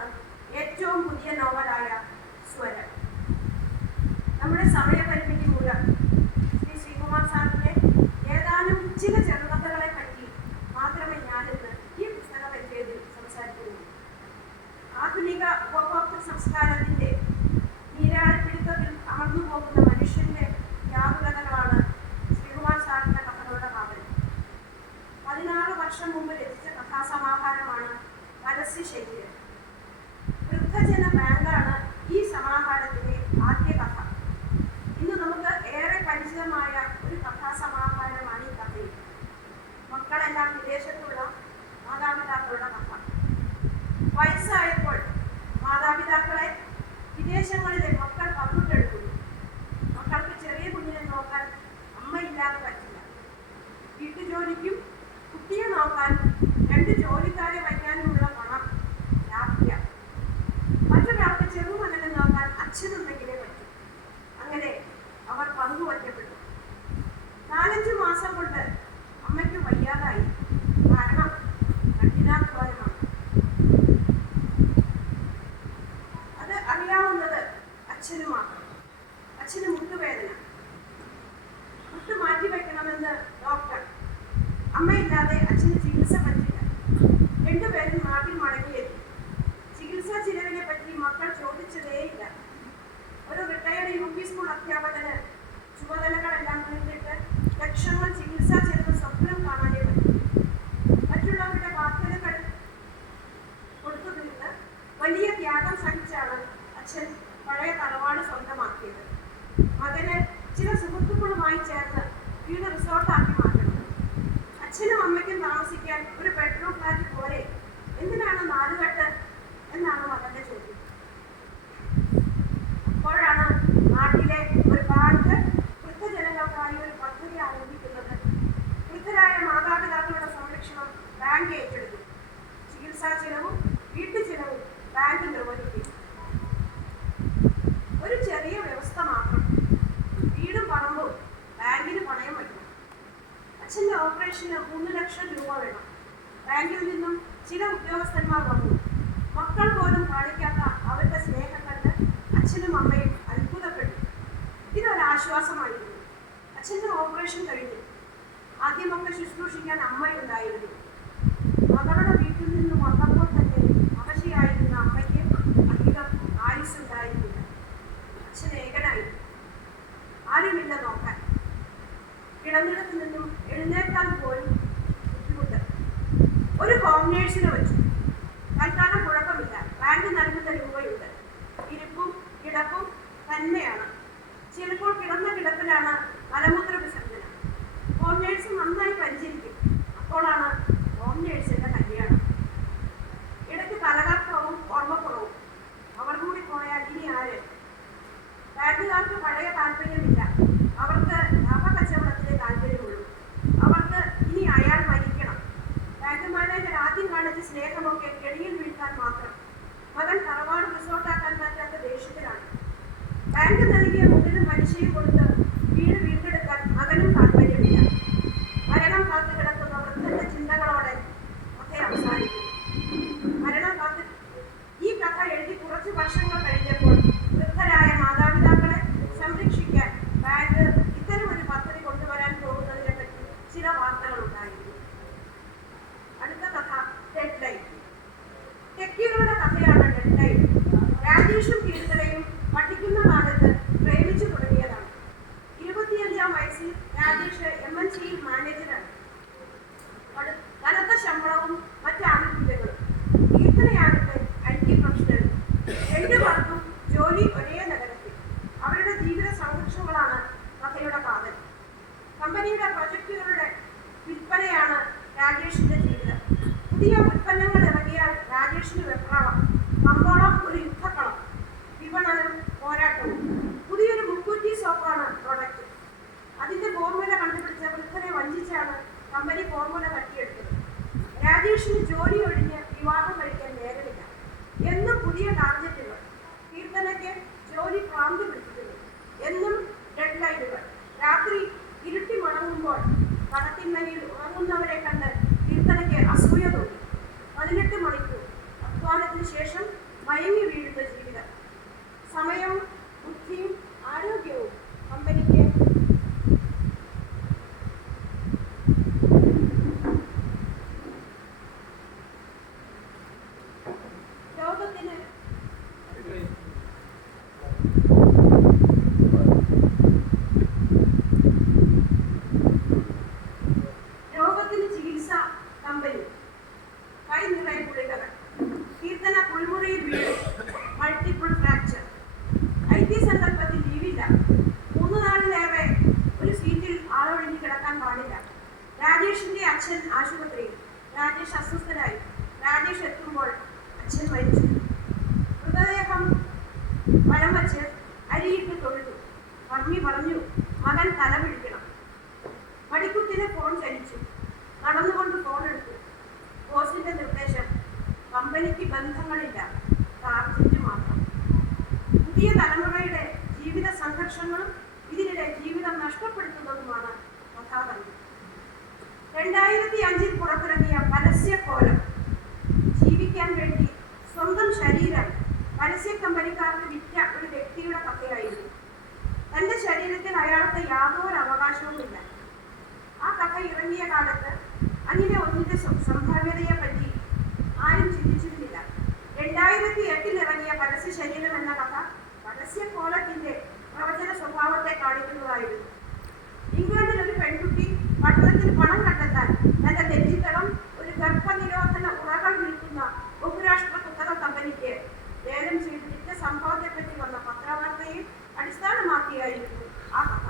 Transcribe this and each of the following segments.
നോവലാണ് ഏറ്റവും പുതിയ നോവലായ സ്വരം. നമ്മുടെ സമയപരിമിതി മൂലം ശ്രീ ശ്രീകുമാർ സാറിന്റെ ഏതാനും ചില ചെറുകഥകളെ പറ്റി മാത്രമേ ഞാനിന്ന് ഈ പുസ്തക പരിചയത്തിൽ സംസാരിക്കുന്നു. ആധുനിക ഉപഭോക്തൃ സംസ്കാരത്തിന്റെ നീരാളിപ്പിടുത്തത്തിൽ അമർന്നു പോകുന്ന മനുഷ്യന്റെ വ്യാകുലതകളാണ് ശ്രീകുമാർ സാറിന്റെ കഥകളുടെ കാവൽ. 16 വർഷം മുമ്പ് രചിച്ച കഥാസമാഹാരമാണ് പരസ്യശരീരം. വൃദ്ധജന ബാങ്കാണ് ഈ സമാഹാരത്തിലെ ആദ്യ കഥ. ഇന്ന് നമുക്ക് ഏറെ പരിചിതമായ ഒരു കഥാസമാഹാരമാണ് ഈ കഥയിൽ. മക്കളെല്ലാം വിദേശത്തുള്ള മാതാപിതാക്കളുടെ കഥ. വയസ്സായപ്പോൾ മാതാപിതാക്കളെ വിദേശങ്ങളിലെ മക്കൾ പങ്കിട്ടെടുക്കുന്നു. മക്കൾക്ക് ചെറിയ കുഞ്ഞിനെ നോക്കാൻ അമ്മയില്ലാതെ പറ്റില്ല. വീട്ടുജോലിക്കും കുട്ടിയെ നോക്കാൻ 2 ജോലിക്കാരെ വയ്ക്കാനുമുള്ള പണം ലാഭ്യ. മറ്റൊരാൾക്ക് ചെറുമകനെ നോക്കാൻ അച്ഛനുണ്ടെങ്കിലേ പറ്റൂ. അങ്ങനെ അവർ പങ്കുവയ്ക്കപ്പെട്ടു. 4-5 മാസം കൊണ്ട് അമ്മയ്ക്ക് വയ്യാതായി. കാരണം കഠിനാധ്വാനമാണ്. അത് അറിയാവുന്നത് അച്ഛന് മാത്രം. അച്ഛന് മുട്ടുവേദന. മുട്ട് മാറ്റിവെക്കണമെന്ന് ഡോക്ടർ. അമ്മയില്ലാതെ അച്ഛന് ചികിത്സ പറ്റില്ല. 2 പേരും നാട്ടിൽ മടങ്ങിയെത്തി. ചികിത്സാ ചിലവിനെ പറ്റി മക്കൾ ചോദിച്ചതേയില്ല. ഒരു റിട്ടയർഡ് UP സ്കൂൾ അധ്യാപകന് ചുമതലകളെല്ലാം തീർന്നിട്ട് ലക്ഷങ്ങൾ ചികിത്സാ ചെലവ് സ്വപ്നം കാണാനേ പറ്റും. മറ്റുള്ളവരുടെ ബാധ്യതകൾ കൊടുത്തു തീർത്ത് വലിയ ത്യാഗം സഹിച്ചാണ് അച്ഛൻ പഴയ തറവാട് സ്വന്തമാക്കിയത്. മകന് ചില സുഹൃത്തുക്കളുമായി ചേർന്ന് വീട് റിസോർട്ടാക്കി മാറ്റണം. അച്ഛനും അമ്മയ്ക്കും താമസിക്കാൻ ഒരു ബെഡ്റൂം ഫ്ലാറ്റ് പോരെ, എന്തിനാണ് 4 കെട്ട് എന്നാണ് മകന്റെ ചോദ്യം. അപ്പോഴാണ് നാട്ടിലെ ഒരു ബാങ്ക് വൃദ്ധജനങ്ങൾക്കായി ഒരു പദ്ധതി ആരംഭിക്കുന്നത്. വൃദ്ധരായ മാതാപിതാക്കളുടെ സംരക്ഷണം ബാങ്ക് ഏറ്റെടുക്കും. ചികിത്സാ ചെലവും വീട്ടു ചെലവും ബാങ്ക് നിർവഹിക്കും. ഒരു ചെറിയ വ്യവസ്ഥ മാത്രം. വീടും പറമ്പും ബാങ്കിന് പണയം വയ്ക്കണം. അച്ഛൻ്റെ ഓപ്പറേഷന് 3 ലക്ഷം രൂപ വേണം. ബാങ്കിൽ നിന്നും ചില ഉദ്യോഗസ്ഥന്മാർ വന്നു. മക്കൾ പോലും കാണിക്കാത്ത അവരുടെ സ്നേഹം കണ്ട് അച്ഛനും അമ്മയും അത്ഭുതപ്പെട്ടു. ഇതൊരാശ്വാസമായിരുന്നു. അച്ഛൻ്റെ ഓപ്പറേഷൻ കഴിഞ്ഞു. ആദ്യമൊക്കെ ശുശ്രൂഷിക്കാൻ അമ്മയുണ്ടായിരുന്നു. മകളുടെ വീട്ടിൽ നിന്നും വന്നപ്പോൾ തന്നെ അവശയായിരുന്ന അമ്മയ്ക്ക് അധികം ആയുസ്സുണ്ടായിരുന്നില്ല. അച്ഛൻ ഏകനായി. ആരുമില്ല നോക്കാൻ. കിടന്നിടത്ത് നിന്നും എഴുന്നേൽക്കാൻ പോലും ബുദ്ധിമുട്ട്. ഒരു ഹോം നേഴ്സിനെ വെച്ചു. തൽക്കാലം കുഴപ്പമില്ല, ബാങ്ക് നൽകുന്ന രൂപയുണ്ട്. ഇരിപ്പും കിടപ്പും തന്നെയാണ്. ചിലപ്പോൾ കിടന്ന കിടപ്പിലാണ് മലമൂത്ര വിസർജനം. ഹോം നേഴ്സ് നന്നായി പരിചരിക്കും. അപ്പോഴാണ് ഹോം നേഴ്സിന്റെ കല്യാണം. ഇടയ്ക്ക് തലകർക്കവും ഓർമ്മക്കുറവും. അവർ കൂടി പോയാൽ ഇനി ആര്? ബാങ്കുകാർക്ക് പഴയ താല്പര്യമില്ല. അവർക്ക് ലാഭക്കച്ചവടത്തിലെ താല്പര്യമുള്ളൂ. അവർക്ക് ഇനി അയാൾ മരിക്കണം. ബാങ്ക് മാനേജർ ആദ്യം കാണിച്ച സ്നേഹമൊക്കെ കെണിയിൽ വീഴ്ത്താൻ മാത്രം. മകൻ തറവാട് റിസോർട്ടാക്കാൻ പറ്റാത്ത ദേഷ്യത്തിലാണ്. ബാങ്ക് നൽകിയ മുതലും പലിശയും കൊടുത്ത് വീട് വീണ്ടെടുക്കാൻ മകനും താല്പര്യമില്ല. മരണം കാത്തു കിടക്കുന്ന വൃദ്ധന്റെ ചിന്തകളോടെ കഥ അവസാനിക്കും. മരണം കാത്ത് ഈ കഥ എഴുതി കുറച്ച് വർഷങ്ങൾ കഴിഞ്ഞപ്പോൾ വൃദ്ധരായ മാതാപിതാക്കളെ സംരക്ഷിക്കാൻ ബാങ്ക് ഇത്തരം ഒരു പദ്ധതി കൊണ്ടുവരാൻ പോകുന്നതിനെ പറ്റി ചില വാർത്തകൾ ഉണ്ടായിരുന്നു. അടുത്ത കഥ ഡെഡ് ലൈൻ. ടെക്കികളുടെ കഥയാണ് ഡെഡ് ലൈൻ. രാജേഷും കീർത്തനയും പഠിക്കുന്ന കാലത്ത് പ്രേമിച്ചു തുടങ്ങിയതാണ്. 25-ാം വയസ്സിൽ രാജേഷ് MNCയിൽ മാനേജറാണ്. കനത്ത ശമ്പളവും മറ്റ് ആനുകൂല്യങ്ങളും. കീർത്തനയാകട്ടെ IT പ്രൊഫഷണൽ. 2 പേർക്കും ജോലി ഒരേ നഗരത്തിൽ. അവരുടെ ജീവിത സംഘർഷങ്ങളാണ് കഥയുടെ കാതൽ. കമ്പനിയുടെ പ്രൊജക്ടുകളുടെ വിൽപ്പനയാണ് രാജേഷിന്റെ ജീവിതം. പുതിയ ഉൽപ്പന്നങ്ങൾ ഇറങ്ങിയാൽ രാജേഷിന് വെപ്രാളം. കമ്പോളം ഒരു യുദ്ധക്കളം. വിപണനം പോരാട്ടവും. പുതിയൊരു മുക്കൂറ്റി സോപ്പാണ് പ്രൊഡക്റ്റ്. അതിന്റെ ഫോർമുല കണ്ടുപിടിച്ച വൃദ്ധനെ വഞ്ചിച്ചാണ് കമ്പനി ഫോർമുല തട്ടിയെടുത്തത്. രാജേഷിന് ജോലി ഒഴിഞ്ഞ് വിവാഹം കഴിക്കാൻ നേരമില്ല. എന്നും പുതിയ ടാർഗറ്റുകൾ. കീർത്തനയ്ക്ക് ജോലി ഭ്രാന്തി പിടിപ്പിക്കുന്നു. എന്നും ഡെഡ് ലൈനുകൾ. രാത്രി ഇരുട്ടി മടങ്ങുമ്പോൾ കടത്തിന്മേൽ ഉറങ്ങുന്നവരെ കണ്ട് കീർത്തനയ്ക്ക് അസൂയ തോന്നി. 18 മണിക്കൂർ അധ്വാനത്തിന് ശേഷം സമയവും ബുദ്ധിയും ആരോഗ്യവും കമ്പനിക്ക് രോഗത്തിന് ചികിത്സ കമ്പനി, കൈ നിറയെ ഗുളികകൾ, കീർത്തന കുളിമുറിയിൽ വീട്, മൾട്ടിപ്പിൾ ഫ്രാക്ചർ, IT സന്ദർഭത്തിൽ ലീവില്ല, 3 നാളിലേറെ ഒരു സീറ്റിൽ ആളൊഴിഞ്ഞ് കിടക്കാൻ പാടില്ല. രാജേഷിന്റെ അച്ഛൻ ആശുപത്രിയിൽ. രാജേഷ് അസ്വസ്ഥനായി. രാജേഷ് എത്തുമ്പോൾ അച്ഛൻ മരിച്ചു. മൃതദേഹം വലം വച്ച് അരിയിട്ട് തൊഴുതു. മമ്മി പറഞ്ഞു, മകൻ തല പിടിക്കണം. മടിക്കുത്തിന് ഫോൺ ചലിച്ചു. നടന്നുകൊണ്ട് ഫോൺ എടുത്തു. ബോസിന്റെ നിർദ്ദേശം, കമ്പനിക്ക് ബന്ധങ്ങളില്ല, ടാർജറ്റ് മാത്രം. പുതിയ തലമുറയുടെ ജീവിത സംഘർഷങ്ങളും ഇതിനിടെ ജീവിതം നഷ്ടപ്പെടുത്തുന്നതുമാണ് കഥാതന്ത്രം. 2005 പുറത്തിറങ്ങിയ പരസ്യക്കോലം ജീവിക്കാൻ വേണ്ടി സ്വന്തം ശരീരം പരസ്യ കമ്പനിക്കാർക്ക് വിറ്റ ഒരു വ്യക്തിയുടെ കഥയായിരുന്നു. തന്റെ ശരീരത്തിൽ അയാൾക്ക് യാതൊരു അവകാശവുമില്ല. ആ കഥ ഇറങ്ങിയ കാലത്ത് അങ്ങനെ ഒന്നിന്റെ സംഭാവ്യതയെ പറ്റി ആരും ചിന്തിച്ചിരുന്നില്ല. 2008 ഇറങ്ങിയ പരസ്യ ശരീരം എന്ന കഥ പരസ്യക്കോലത്തിന്റെ പ്രവചന സ്വഭാവത്തെ കാണിക്കുന്നതായിരുന്നു. ഇംഗ്ലണ്ടിൽ ഒരു പെൺകുട്ടി പഠനത്തിൽ പണം കണ്ടെത്താൻ തന്റെ നെറ്റിത്തടം ഒരു ഗർഭനിരോധന ഉറകൾ വിൽക്കുന്ന ബഹുരാഷ്ട്ര പുസ്തക കമ്പനിക്ക് ലേലം ചെയ്ത് വിറ്റ സംഭവത്തെപ്പറ്റി വന്ന പത്രവാർത്തയെ അടിസ്ഥാനമാക്കിയായിരുന്നു ആ കഥ.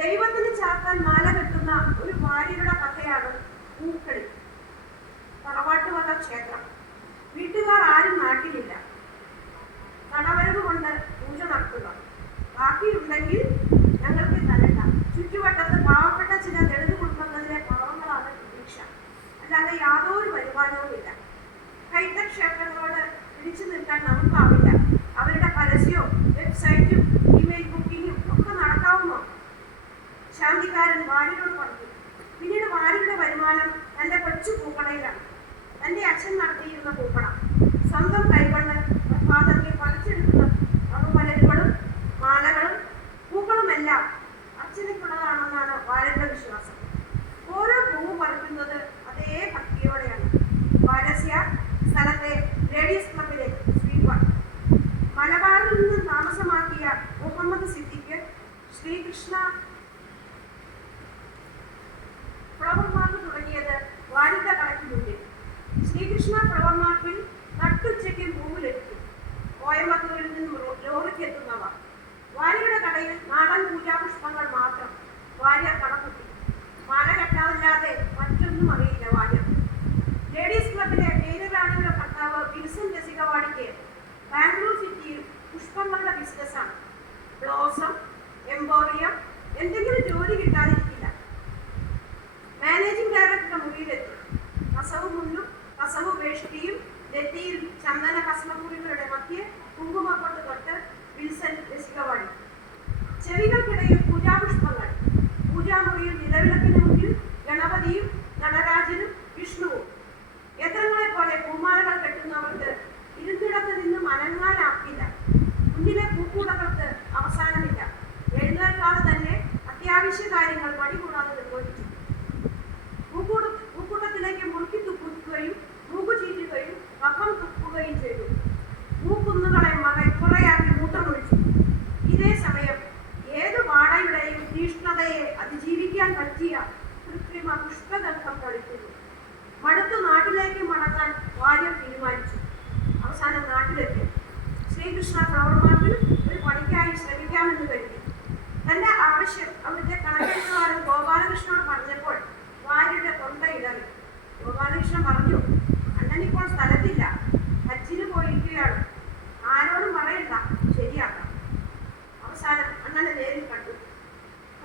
ദൈവത്തിന് ചാർത്താൻ മാല കെട്ടുന്ന ഒരു ഭാര്യയുടെ കഥയാണ് പൂക്കളി. തറവാട്ടുവക ക്ഷേത്രം. വീട്ടുകാർ ആരും നാട്ടിലില്ല. കടവരവ് കൊണ്ട് പൂജ നടത്തുക. ബാക്കിയുണ്ടെങ്കിൽ ഞങ്ങൾക്ക് തരണ്ട. ചുറ്റുവട്ടത്ത് പാവപ്പെട്ട ചില ദളിത് കുടുംബങ്ങളിലെ പാവങ്ങളാണ് പ്രതീക്ഷ. അല്ലാതെ യാതൊരു വരുമാനവുമില്ല. ഹൈടെക് ക്ഷേത്രങ്ങളോട് പിടിച്ചു നിൽക്കാൻ നമുക്കാവില്ല. അവരുടെ പരസ്യവും വെബ്സൈറ്റും ഇമെയിൽ ബുക്കിങ്ങും ഒക്കെ നടക്കാവുമോ? ശാന്തിക്കാരൻ വാര്യരോട് പറഞ്ഞു. പിന്നീട് വാര്യരുടെ വരുമാനം തന്റെ കൊച്ചു പൂക്കടയിലാണ്. തന്റെ അച്ഛൻ നടത്തിയിരുന്ന പൂക്കട. സ്വന്തം കൈകൊണ്ട് പ്രഭാതത്തിൽ പറിച്ചെടുക്കുന്ന മറുമലരുകളും മാലകളും പൂക്കളുമെല്ലാം അച്ഛനക്കുള്ളതാണെന്നാണ് വാര്യരുടെ വിശ്വാസം. ഓരോ പൂവും പറിക്കുന്നത് അതേ ഭക്തിയോടെയാണ്. വാരസ്യ സ്ഥലത്തെ ലേഡീസ് ക്ലബിലെ സ്വീപ്പർ. മലബാറിൽ നിന്നും താമസമാക്കിയ മുഹമ്മദ് സിദ്ദിഖ് ശ്രീകൃഷ്ണ ഫ്ലവർ മാർക്ക് തുടങ്ങിയത് വാര്യരുടെ കടയ്ക്ക് മുന്നിൽ. ശ്രീകൃഷ്ണ ഫ്ലവർ മാർക്കിൽ നട്ടുച്ചയ്ക്ക് പൂവിലെത്തും. കോയമ്പത്തൂരിൽ നിന്നും ലോറിക്ക് എത്തുന്നവ. വാര്യരുടെ കടയിൽ നാടൻ പൂജാപുഷ്പങ്ങൾ മാത്രം. വാര്യർ കടക്കുട്ടി. മാല കെട്ടാതില്ലാതെ മറ്റൊന്നും അറിയില്ല വാര്യർ. ലേഡീസ് ക്ലബിലെ മേലുറാണിയുടെ ഭർത്താവ് വിൽസൺ രസികവാടിക്ക് ബാംഗ്ലൂർ സിറ്റിയിൽ പുഷ്പങ്ങളുടെ ബിസിനസ്സാണ്. ബ്ലോസം, എംപോറിയം, എന്തെങ്കിലും ജോലി കിട്ടാതിരിക്കില്ല. മാനേജിംഗ് ഡയറക്ടറുടെ മുറിയിലെത്തും. കസവ് മുന്നും കസവ് വേഷ്ടിയും നെറ്റിയിൽ ചന്ദന ഭസ്മക്കുറികളുടെ മധ്യേ കുങ്കുമപ്പൊട്ട് തൊട്ട് വിൽസൺ രസികവാടി. ചെവികൾക്കിടയിൽ പൂജാപുഷ്പങ്ങൾ. പൂജാമുറിയിൽ നിലവിളക്കിന് മുന്നിൽ ഗണപതിയും നടരാജനും വിഷ്ണുവും. യന്ത്രങ്ങളെ പോലെ പൂമാലകൾ കെട്ടുന്നവർക്ക് ഇരുന്നിടത്ത് നിന്നും അനങ്ങാനാക്കില്ല. മുന്നിലെ പൂക്കൂടകൾക്ക് അവസാനമില്ല. എഴുന്നേൽക്കാതെ തന്നെ അത്യാവശ്യ കാര്യങ്ങൾ മടികൂടാതെ നിർവഹിച്ചു. പൂക്കൂട്ടത്തിലേക്ക് മുറുക്കി തുപ്പുകയും മൂക്കു ചീറ്റുകയും കഫം തുപ്പുകയും ചെയ്തു. മൂക്കുന്നുകളെ കുറയാക്കി മൂത്രമൊഴിച്ചു. ഇതേ സമയം ഏത് വാടയുടെയും തീഷ്ണതയെ അതിജീവിക്കാൻ പറ്റിയ കൃത്രിമ പുഷ്പഗന്ധം കഴിക്കുന്നു. മടുത്തു നാട്ടിലേക്ക് മടങ്ങാൻ വാര്യർ തീരുമാനിച്ചു. അവസാനം നാട്ടിലെത്തി. ശ്രീകൃഷ്ണ ഫ്ലവർ മാർക്കിൽ ഒരു പണിക്കായി ശ്രമിക്കാമെന്ന് കരുതി. തന്റെ ആവശ്യം അവിടുത്തെ കണക്കെഴുത്തുകാരൻ ഗോപാലകൃഷ്ണനോട് പറഞ്ഞപ്പോൾ വാര്യരുടെ തൊണ്ട ഇടറി. ഗോപാലകൃഷ്ണൻ പറഞ്ഞു, അണ്ണനിപ്പോൾ സ്ഥലത്തില്ല, ഹജ്ജിന് പോയിരിക്കുകയാണ്. ആരോടും പറയണ്ട, ശരിയാക്കാം. അവസാനം അണ്ണനെ നേരിൽ കണ്ടു.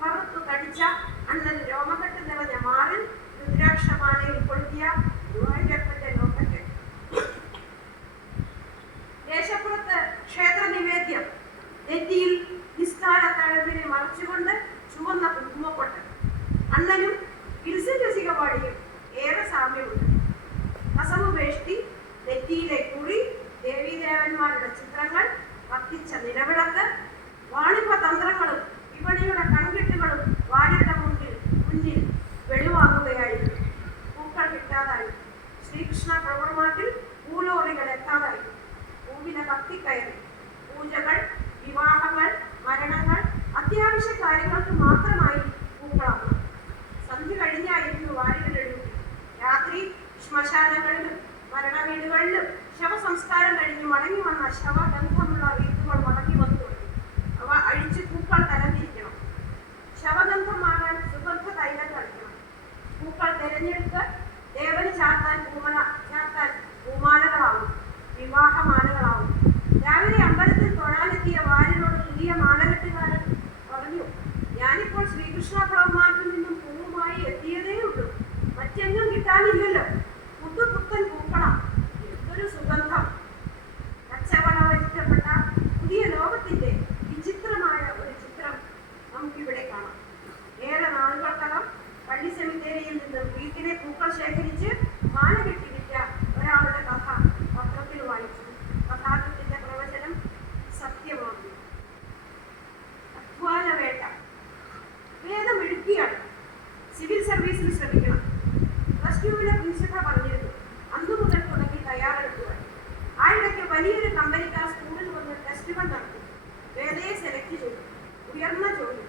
കറുത്തു കടിച്ച അണ്ണൻ രോമകെട്ട് നിറഞ്ഞ മാറിൽ രുദ്രാക്ഷമാലയിൽ കൊളുത്തിയ ഗുരുവായൂരപ്പന്റെ ലോക്കറ്റ്. ദേശപ്പുറത്ത് ക്ഷേത്ര നിവേദ്യം. നെറ്റിയിൽ നിസ്കാര തഴവിനെ മറച്ചുകൊണ്ട് ചുവന്ന കുങ്കുമപ്പൊട്ട്. അണ്ണനും വിൽസൺ രസികവാടിയും ഏറെ സാമ്യമുണ്ട്. കസവ് വേഷ്ടി, നെറ്റിയിലെ കുറി, ദേവീദേവന്മാരുടെ ചിത്രങ്ങൾ, കത്തിച്ച നിലവിളക്ക് വാണിഭ തന്ത്രങ്ങളും വിപണിയുടെ കൺകെട്ടുകളും വാര്യരുടെ മുന്നിൽ വെളിവാകുകയായിരുന്നു. പൂക്കൾ കിട്ടാതായി. ശ്രീകൃഷ്ണ പ്രവർമാട്ടിൽ പൂലോറികൾ എത്താതായി. പൂവില കത്തിക്കയറി. പൂജകൾ, വിവാഹങ്ങൾ, മരണങ്ങൾ, അത്യാവശ്യ കാര്യങ്ങൾക്ക് മാത്രമായി പൂക്കളാണ്. സന്ധ്യ കഴിഞ്ഞായിരുന്നു വാര്യരുടെ രാത്രി ശ്മശാനങ്ങളിലും മരണവീടുകളിലും ശവസംസ്കാരം കഴിഞ്ഞ് മടങ്ങി വന്ന ശവഗന്ധമുള്ള റീത്തുകൾ മടങ്ങി വന്നു തുടങ്ങി. അവ അഴിച്ച് പൂക്കൾ തരംതിരിക്കണം. ശവഗന്ധമാകാൻ സുഗന്ധ തൈലം കളിക്കണം. പൂക്കൾ തിരഞ്ഞെടുത്ത് ദേവന് ചാർത്താൻ പൂമാലകളാവും, വിവാഹമാലകളാവും. രാവിലെ അമ്പലത്തിൽ തൊഴാനെത്തിയ വാര്യനോട് പുതിയ മാലകെട്ടുകാരൻ പറഞ്ഞു, ഞാനിപ്പോൾ ശ്രീകൃഷ്ണ ഭഗവാനിൽ നിന്നും പൂവുമായി എത്തിയതേ ഉള്ളൂ. മറ്റെങ്ങും കിട്ടാനില്ലല്ലോ. പുതുപുത്തൻ പൂക്കളാ, എന്തൊരു സുഗന്ധം. കച്ചവടം ഇഷ്ടപ്പെട്ട പുതിയ ലോകത്തിന്റെ വിചിത്രമായ ഒരു ചിത്രം നമുക്കിവിടെ കാണാം. ഏറെ നാളുകൾക്കകം പള്ളി സെമിത്തേരിയിൽ നിന്ന് വീട്ടിലെ പൂക്കൾ ശേഖരിച്ച് മാല കെട്ടി വിറ്റ ഒരാളുടെ കഥ പത്രത്തിൽ വായിച്ചു. കഥാകൃത്തിന്റെ പ്രവചനം സത്യമാകുന്നു. അധ്വാന വേട്ട. വേദം ഇടുക്കിയാണ്. സിവിൽ സർവീസിൽ ശ്രമിക്കണം. പ്ലസ് ടുവിലെ പ്രിൻസിപ്പൽ പറഞ്ഞിരുന്നു, അന്നു മുതൽ തുടങ്ങി തയ്യാറെടുക്കുവാൻ. ആയിടയ്ക്ക് വലിയൊരു കമ്പനിക്കാർ സ്കൂളിൽ വന്ന് ടെസ്റ്റുകൾ നടത്തും. വേദയെ സെലക്ട് ചെയ്തു. ഉയർന്ന ജോലി,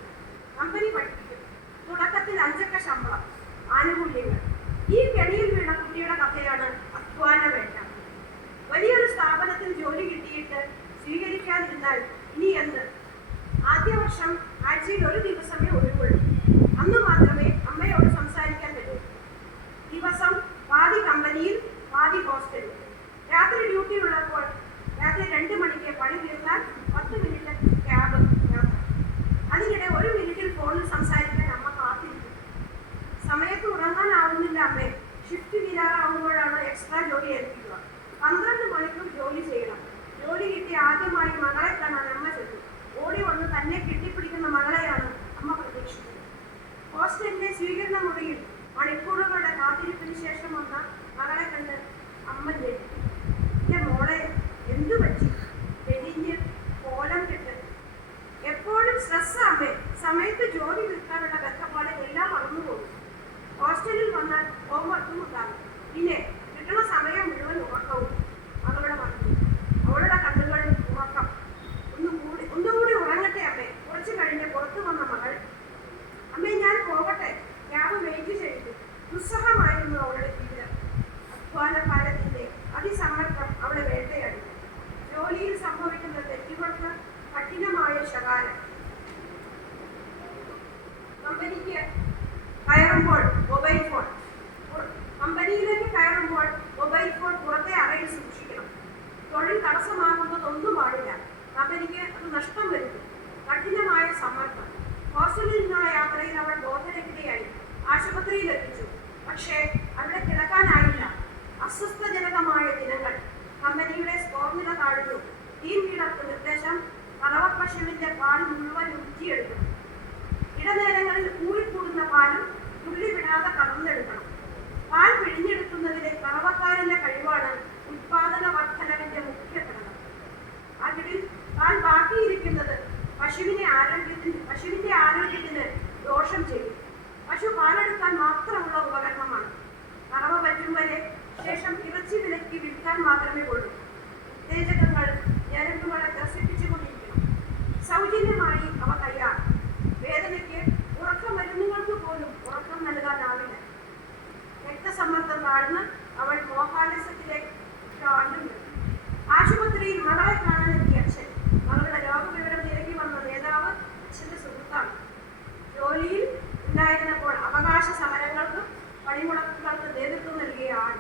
കമ്പനി പഠിപ്പിക്കും. തുടക്കത്തിൽ 5 അക്ക ശമ്പളം, ആനുകൂല്യങ്ങൾ. ഈ കെണിയിൽ വീണ കുട്ടിയുടെ കഥയാണ് അധ്വാന വേട്ട. വലിയൊരു സ്ഥാപനത്തിൽ ജോലി കിട്ടിയിട്ട് സ്വീകരിക്കാതിരുന്നാൽ ഇനി എന്ന്? ആദ്യ വർഷം ആഴ്ചയിൽ 1 ദിവസമേ ഒഴിവുള്ളൂ. അന്ന് മാത്രമേ അമ്മയോട് സംസാരിക്കാൻ പറ്റൂ. ദിവസം പാതി കമ്പനിയിൽ, പാതി ഹോസ്റ്റലിൽ. രാത്രി ഡ്യൂട്ടി ഉള്ളപ്പോൾ രാത്രി 2 മണിക്ക് പണി തീർന്നാൽ 10 മിനിറ്റ് ക്യാബ് യാത്ര. അതിനിടെ 1 മിനിറ്റിൽ ഫോണിൽ സംസാരിക്കാൻ അമ്മ കാത്തിരിക്കും. സമയത്ത് ഉറങ്ങാനാവുന്നില്ല അമ്മേ. ഷിഫ്റ്റ് തീരാറാവുമ്പോഴാണ് എക്സ്ട്രാ ജോലി ഏൽപ്പിക്കുക. 12 മണിക്കൂർ ജോലി ചെയ്യണം. ജോലി കിട്ടി ആദ്യമായി മകളെ കാണാൻ അമ്മ ചെന്നു. ഓടി വന്ന് തന്നെ കെട്ടിപ്പിടിക്കുന്ന മകളെയാണ് അമ്മ പ്രതീക്ഷിക്കുന്നത്. ഹോസ്റ്റലിലെ സ്വീകരണ മുറിയിൽ മണിക്കൂറുകളുടെ കാത്തിരിപ്പിന് ശേഷം വന്ന മകളെ കണ്ട് അമ്മ ഞെട്ടി. എന്റെ മോളെ, എന്തു പറ്റി? പെരിഞ്ഞ് കോലം കെട്ട്. എപ്പോഴും സ്ട്രെസ് അമ്മേ. സമയത്ത് ജോലി തീർക്കാനുള്ള ബന്ധപ്പാട് എല്ലാം മറന്നുപോകും. ഹോസ്റ്റലിൽ വന്നാൽ ഹോംവർക്കും ഉണ്ടാകും. പിന്നെ കിട്ടുന്ന സമയം മുഴുവൻ ഉറക്കവും. മകളുടെ മറന്നു. അവളുടെ കണ്ണുകളിൽ ഉറക്കം. ഒന്നുകൂടി ഉറങ്ങട്ടെ അമ്മേ. കുറച്ചു കഴിഞ്ഞ് പുറത്തു വന്ന മകൾ, അമ്മേ ഞാൻ പോകട്ടെ. ക്യാബ് വെയിറ്റ് ചെയ്തു. ദുസ്സഹമായിരുന്നു അവളുടെ ജീവിതം. അധ്വാന ഭാരത്തിന്റെ അതിസമ്മർദ്ദം അവളെ വേട്ടയാടി. ജോലിയിൽ സംഭവിക്കുന്ന തെറ്റുകൾക്ക് കഠിനമായ ശകാരം. കമ്പനിയിലേക്ക് കയറുമ്പോൾ മൊബൈൽ ഫോൺ പുറത്തെ അറയിൽ സൂക്ഷിക്കണം. തൊഴിൽ തടസ്സമാകുന്നതൊന്നും പാടില്ല. കമ്പനിക്ക് അത് നഷ്ടം വരുന്നു. കഠിനമായ സമ്മർദ്ദം. ഹോസ്റ്റലിൽ നിന്നുള്ള യാത്രയിൽ അവൾ ബോധരഹിതയായി. ആശുപത്രിയിൽ എത്തിച്ചു. പക്ഷേ അവിടെ കിടക്കാനായില്ല. അസ്വസ്ഥജനകമായ ദിനങ്ങൾ. കമ്പനിയുടെ സ്കോർ നില താഴ്ന്നു. ടീം ലീഡർക്ക് നിർദ്ദേശം, കറവപ്പശുവിന്റെ പാൽ മുഴുവൻ ഊറ്റിയെടുക്കണം. ഇടനേരങ്ങളിൽ ഊറിക്കൂടുന്ന പാലും തുള്ളി വിടാതെ കറന്നെടുക്കണം. പാൽ പിഴിഞ്ഞെടുക്കുന്നതിലെ കറവക്കാരന്റെ കഴിവാണ് ഉത്പാദന വർധനവിന്റെ മുഖ്യ ഘടകം. അതിൽ പാൽ ബാക്കിയിരിക്കുന്നത് പശുവിന്റെ ആരോഗ്യത്തിന് ദോഷം ചെയ്യും. പശു പാലെടുക്കാൻ മാത്രമുള്ള ഉപകരണമാണ്. കറവ പറ്റും വരെ ശേഷം ഇറച്ചി വിലയ്ക്ക് വിൽക്കാൻ മാത്രമേ ഉള്ളൂ. ഉത്തേജകങ്ങൾ ഞരമ്പുകളെ ത്രസിപ്പിച്ചുകൊണ്ടിരിക്കണം. സൗജന്യമായി അവ തയ്യാർ. വേദനയ്ക്ക് ഉറക്ക മരുന്നുകൾക്ക് പോലും ഉറക്കം നൽകാനാവില്ല. രക്തസമ്മർദ്ദം താഴ്ന്ന് അവൾ മോഹാലസ്യത്തിലേക്ക് ആണ്ടുന്നു. ആശുപത്രിയിൽ മകളെ കാണാനെത്തിയ അച്ഛൻ. മകളുടെ രോഗവിവരം തിരക്കി വന്ന നേതാവ് അച്ഛന്റെ സുഹൃത്താണ്. ജോലിയിൽ ഉണ്ടായിരുന്നപ്പോൾ അവകാശ സമരങ്ങൾക്കും പണിമുടക്കുകൾക്ക് നേതൃത്വം നൽകിയ ആൾ.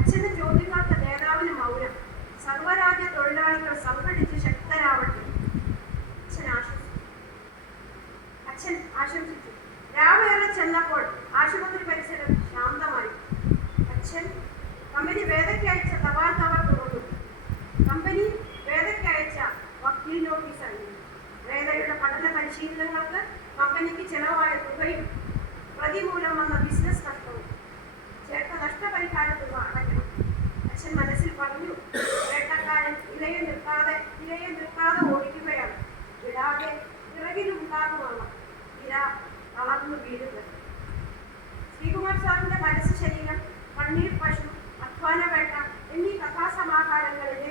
അച്ഛന്റെ ചോദ്യങ്ങൾക്ക് നേതാവിന് മൗനം. സർവ്വരാജ്യ തൊഴിലാളികൾ സംഘടിച്ച് ശക്തരാവട്ടെ അച്ഛൻ ആശംസിച്ചു. രാവേറെ ചെന്നപ്പോൾ ആശുപത്രി പരിസരം ശാന്തമായി. അച്ഛൻ കമ്പനി വേദയ്ക്കയച്ച തപാൽ കവർ തുറന്നു. കമ്പനി വേദയ്ക്കയച്ച വക്കീൽ നോട്ടീസായിരുന്നു. വേദയുടെ പഠന പരിശീലനങ്ങൾക്ക് കമ്പനിക്ക് ചെലവായ തുകയും പ്രതിമൂലം വന്ന ബിസിനസ് നഷ്ടവും ചേർത്ത നഷ്ടപരിഹാര തുക അടയ്ക്കണം. അച്ഛൻ മനസ്സിൽ പറഞ്ഞു, വേട്ടക്കാരൻ ഇലയെ നിൽക്കാതെ വിടാതെ ഓടിക്കുകയാണ്. വിടാതെ പിറകിലുണ്ടാകുമാണ് ഇര തളർന്നു വീഴുന്നത്. ശ്രീകുമാർ സാറിന്റെ മനസ്സ് ശരീരം, കണ്ണീർ പശു, അധ്വാനവേട്ട എന്നീ കഥാസമാഹാരങ്ങളിലെ